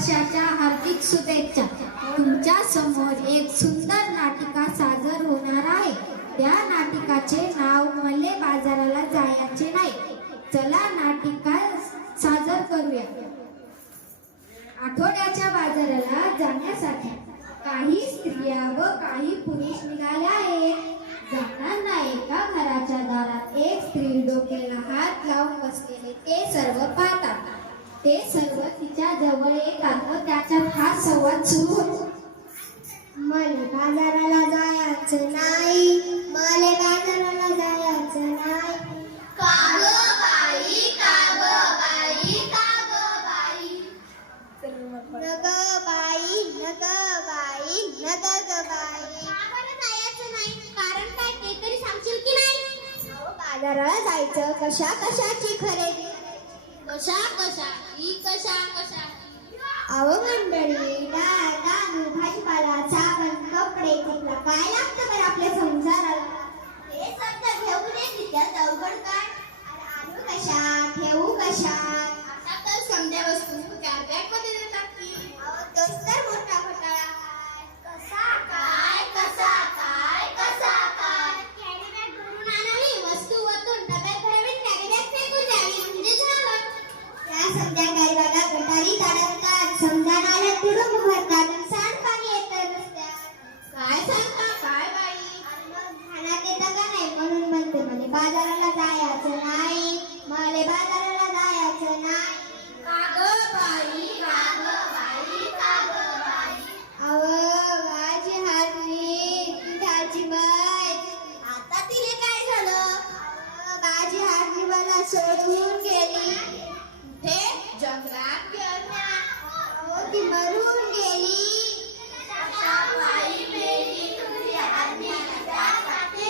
वर्षाच्या हार्दिक शुभेच्छा. तुमच्या समोर एक सुंदर नाटिका सादर होणार आहे. त्या नाटिकाचे नाव मले बाजाराला जायचे नाही. चला नाटिका सादर करूया. आठवड्याच्या बाजाराला जाण्यासाठी काही स्त्रिया व काही पुरुष निघाले आहेत. जाताना एका घराच्या दारात एक स्त्री डोक्याला हात लावून बसलेले ते सर्व पाहतात. ते सर्व तिच्या जवळ येतात व त्याच्यात हा संवाद सुरू होतो. मले बाजाराला जायचं नाही, मले बाजाराला जायचं नाही. का ग बाई, का ग बाई, का ग बाई. नग बाई, नग बाई, नग ग बाई. का बरं जायचं नाही? कारण काय ते तरी सांगशील की नाही? अहो, बाजाराला जायचं कशा कशाची खरेदी. कशा कशाची, कशा कशाची. अहो मंडळी, डाळ तांदूळ भाजीपाला साबण कपडे तुला काय लागतं बरं आपल्या संसाराला. हे सगळं घेऊन ये तिच्यात अवघड काय. अरे आणू कशा ठेवू कशा. आता तर समजा वस्तू त्या बॅग मध्ये देतात की. अहो तोच तर मोठा घोटाळा आहे. कसा काय, कसा काय, कसा काय. कॅरी बॅग भरून आणावी, वस्तू वतून डब्यात भरावी, कॅरी बॅग फेकून द्यावी म्हणजे झालं. त्या संध्याकाळी बघा गटारीत अडकतात, समजा नाल्यात तुडूंब भरतात, सांडपाणी येतं रस्त्यात. काय सांगता काय बाई. आणि मग ध्यानात येतं का नाही म्हणून म्हणते मले बाजाराला जायचं नाही, मले बाजाराला जायचं नाही. का ग बाई, का ग बाई, का ग बाई. अहो माझी हारली पिठाची बाई. आता तिने काय झालं. अहो, माझी हारली मला सोडून गेली. ते जंगलात गेल्या. अहो ती मरून गेली. कशा बाई मेली तुझी हारली, त्यासाठी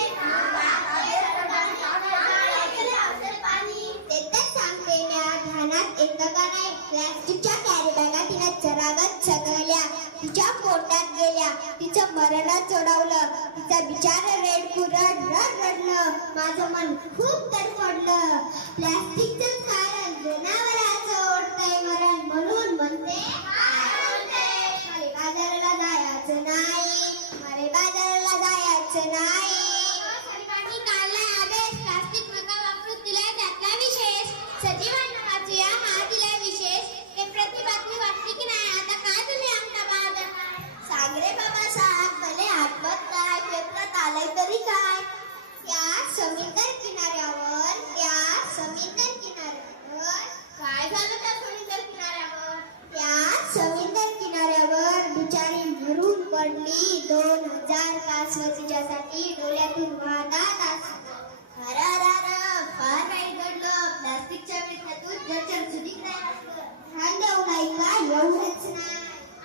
पाणी. ते तर सांगते म्या, ध्यानात येतं का नाही. प्लॅस्टिकच्या कॅरी बॅगा तिला चरागत सगळल्या, तिच्या पोटात गेल्या, तिचं मरणच चढवलं. तिचा बिचार रेडकू रडलं. माझं मन खूप तडफडलं. प्लॅस्टिकचं कारण जनावरांचं ओढतंय मरण म्हणून म्हणते मले बाजाराला जायचं नाही, मले बाजाराला जायचं नाही. सरकारने काढलाय आदेश, प्लास्टिक नका वापरू दिलाय त्यातला विशेष. सजीवांना वाचूया हा दिलाय विशेष. हे प्रतिबातमी वाटली की नाही. आता काय तुम्ही आमचा बाजार. सागरे बाबा साहेब भले आठवत काय पेपरात आलंय तरी काय. त्या समुद्र किनाऱ्यावर काय झालं त्या समुद्र किनाऱ्यावर. बिचारी मरून पडली. 2000 कासव तिच्यासाठी डोळ्यातून वाहतात आसू. फार वाईट घडलं. प्लास्टिकच्या विळख्यातून जलचर सुधीक नाही असलं. ध्यान देऊ नाही का एवढंच नाही.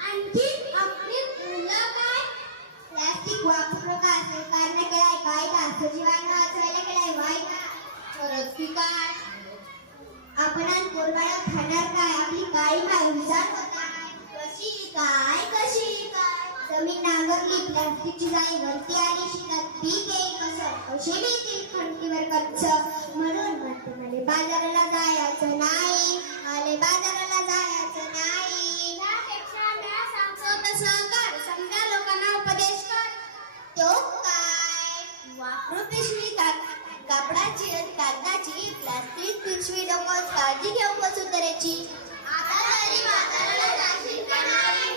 आणखी आपली मुलं काय. प्लास्टिक वापरू नका सरकारने केलाय कायदा. सजीवांना वाचवायला केलाय वायदा. खरंच की काय. आपण कोरबाळा खाणार काय. आपली काळी माणसात कशी काय. जमीन नांगरली प्लास्टिकची जाई वरती आली शिकत पीक येईल कसं. अशी भीती खंडीवर कच्च. म्हणून म्हणते मले बाजाराला जायचं नाही, मले बाजाराला जायचं नाही. त्यापेक्षा मी सांगतो तसं कर. समजा लोकांना उपदेश कर. तो काय. वापरू पिशवी कापडाची कागदाची प्लास्टिक पिशवी नकोच. काळजी घेऊ वसुंधरेची. आता तरी बाजाराला जाशील का नाही.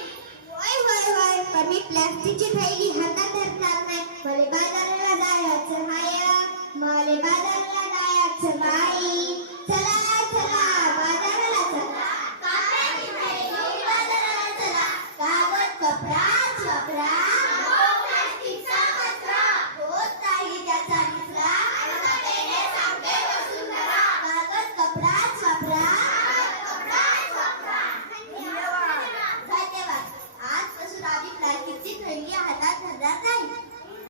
होय पण मी प्लास्टिकची थैली हातात धरणार नाही. मले बाजाराला जायचं हाय, मले बाजाराला जायचं बाई. चला चला बाजाराला चला. कापडाची थैली बाजाराला चला. कागद कपडा